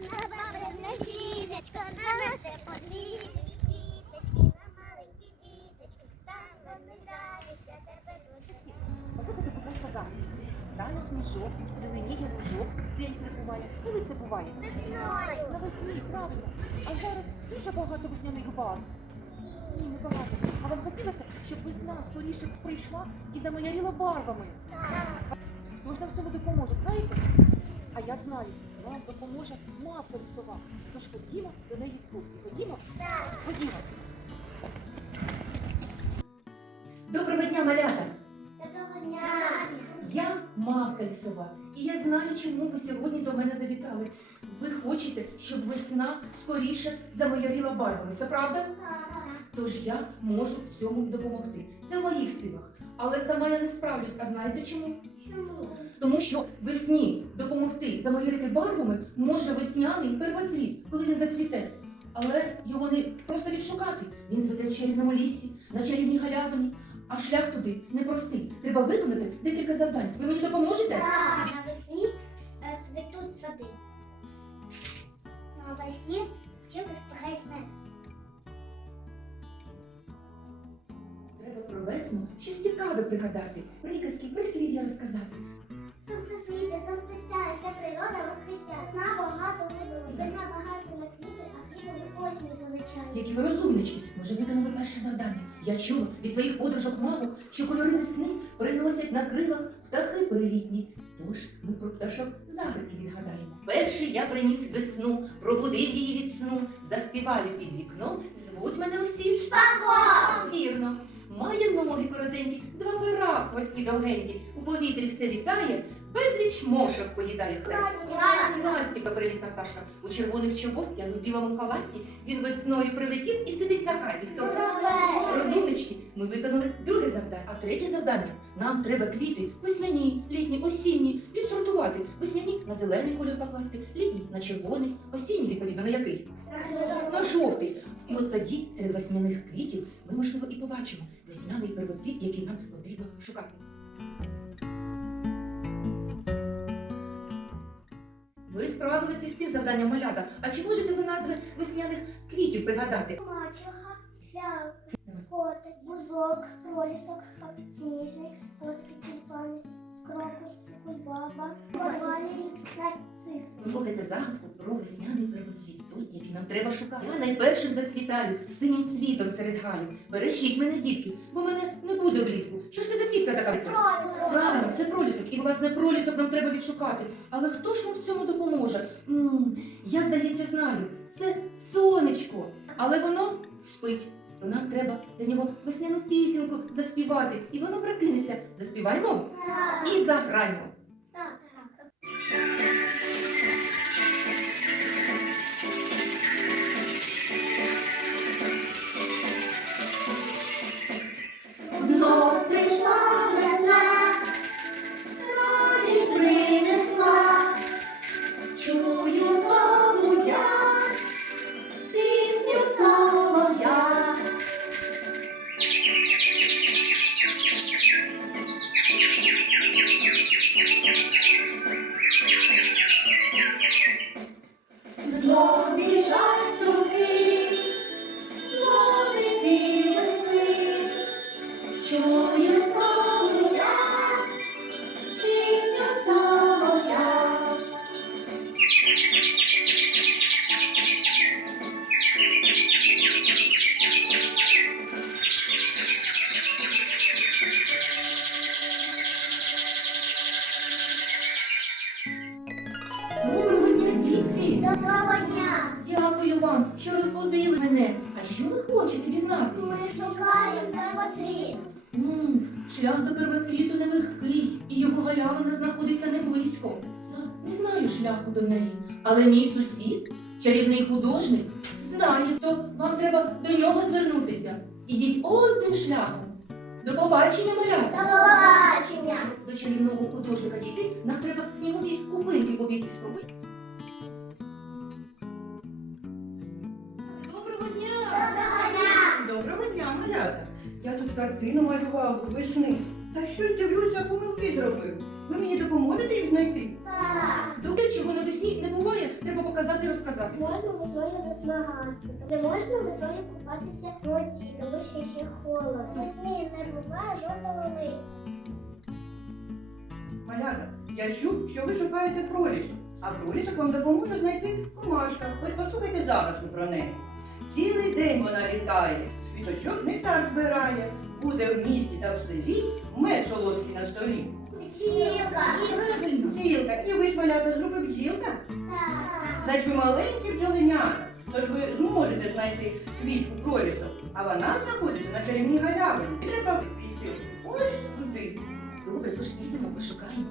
на бабине зілечко, на маленькі діточки, там вони тебе дочки. Послухайте, будь ласка, замок. Сніжок, зеленіє лужок, день прибуває. Коли це буває? Весною. Навесні, правильно. А зараз дуже багато весняних бар. Ні, не багато. А вам хотілося, щоб весна скоріше прийшла і замаяріла барвами? Так. Хто ж нам в цьому допоможе, знаєте? А я знаю нам допоможе мавка лісова. Тож ходімо до неї в гості. Ходімо? Ходімо. Доброго дня, малята! Доброго дня. Я мавка лісова, і я знаю, чому ви сьогодні до мене завітали. Ви хочете, щоб весна скоріше замайоріла барвами. Це правда? Тож я можу в цьому допомогти. Це в моїх силах. Але сама я не справлюсь. А знаєте чому? Тому що весні допомогти замайорити барвами може весняний первоцвіт, коли він зацвіте. Але його не просто відшукати. Він зведе в чарівному лісі, на чарівній галявині. А шлях туди непростий. Треба виконати декілька завдань. Ви мені допоможете? Навесні е, цвітуть сади. Навесні чим спагають мед. Треба про весну щось цікаве пригадати, приказки, прислів'я розказати. Сонце світе, сонце сяє, вся природа воскресяє. Весна багато виду, весна багато на квіти, а хлібові осінь позичає. Які ви розумнички, може виконали перше завдання. Я чула від своїх подружок мавок, що кольори весни приносять на крилах птахи перелітні. Тож ми про пташок загадки відгадаємо. Перший я приніс весну, пробудив її від сну, заспіваю під вікном, звуть мене усі Шпаком! Вірно. Має ноги коротенькі, два пера хвості довгенькі. У повітрі все літає, безліч мошок поїдає. Це Настіка привітна пташка. У червоних чоботях, у білому халаті. Він весною прилетів і сидить на хаті. Хто це? Розумнички, ми виконали друге завдання, а третє завдання. Нам треба квіти весняні, літні, осінні відсортувати. Весняні на зелений кольор покласти, літні на червоний, осінні, відповідно, на який? На жовтий. І от тоді серед весняних квітів ми, можливо, і побачимо весняний первоцвіт, який нам потрібно шукати. Ви справилися з цим завданням малята. А чи можете ви назви весняних квітів пригадати? Мачуха, фіалка, котик, бузок, пролісок, підсніжник, лодки тюльпани, крокус, кульбаба, корвалій, нарцис. Слухайте загадку про весняний первоцвіт, той, який нам треба шукати. Я найпершим зацвітаю синім цвітом серед галю. Бережіть мене, дітки, бо мене не буде влітку. Що ж це за квітка така? Пролісок. Правильно, це пролісок, і власне пролісок нам треба відшукати. Але хто ж нам в цьому допоможе? м я, здається, знаю. Це сонечко, але воно спить. То нам треба для нього весняну пісеньку заспівати, і воно прокинеться. Заспіваємо Так. і заграємо. Так, так. Що розбудили мене. А що ви хочете дізнатися? Ми шукаємо первоцвіт. М, шлях до первосвіту нелегкий, і його галявина знаходиться не близько. Не знаю шляху до неї, але мій сусід, чарівний художник, знає, то вам треба до нього звернутися. Ідіть одним шляхом. До побачення, До малята! побачення! До чарівного художника дійти нам треба снігові купинки обійти спробуй. Доброго дня, малята. Я тут картину малював весни. Та щось дивлюся, помилки зробив. Ви мені допоможете їх знайти? Так. До чого навесні не буває, треба показати і розказати. Можна весною засмагати. Не можна весною купатися в воді, тому що ще холодно. Весни не буває жодного листя. Малята, Я чув, що ви шукаєте пролісок, а пролісок вам допоможе знайти комашка. Ось послухайте загадку про неї. Цілий день вона літає, з квіточок нектар збирає, буде в місті та в селі мед солодкий на столі. Бджілка. Бджілка, і ви ж малята зробив бджілка. Так. Значить, ви маленькі бджоленята, тож ви зможете знайти квітку пролісок, а вона знаходиться на чарівній галявині. І треба піти ось туди. Добре, тож підемо, пошукаємо.